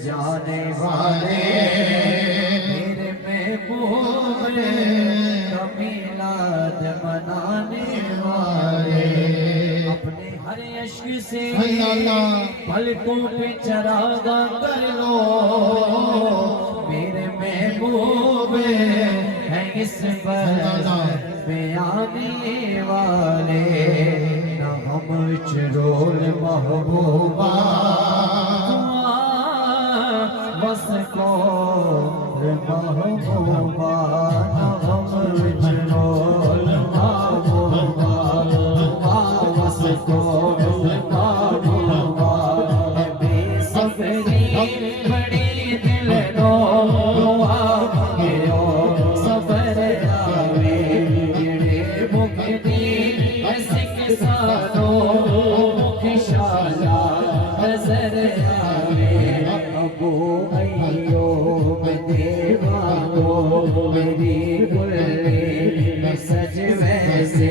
सजाने वाले मेरे महबूब का मिलाद मनाने वाले अपने हर इश्क से पलकों पे चरागा कर लो मेरे महबूब है इस पे आने वाले न हम चरोल महबूबा बस को महबूबा न हम चरोल महबूबा बस को महबूबा बेसब्री बड़ी दिल रो सफर आवे मुक्ति सिख सानो इंशाअल्लाह नजर आवे अबू अय्यूब देवानो मेरी गुल्ली सज वैसे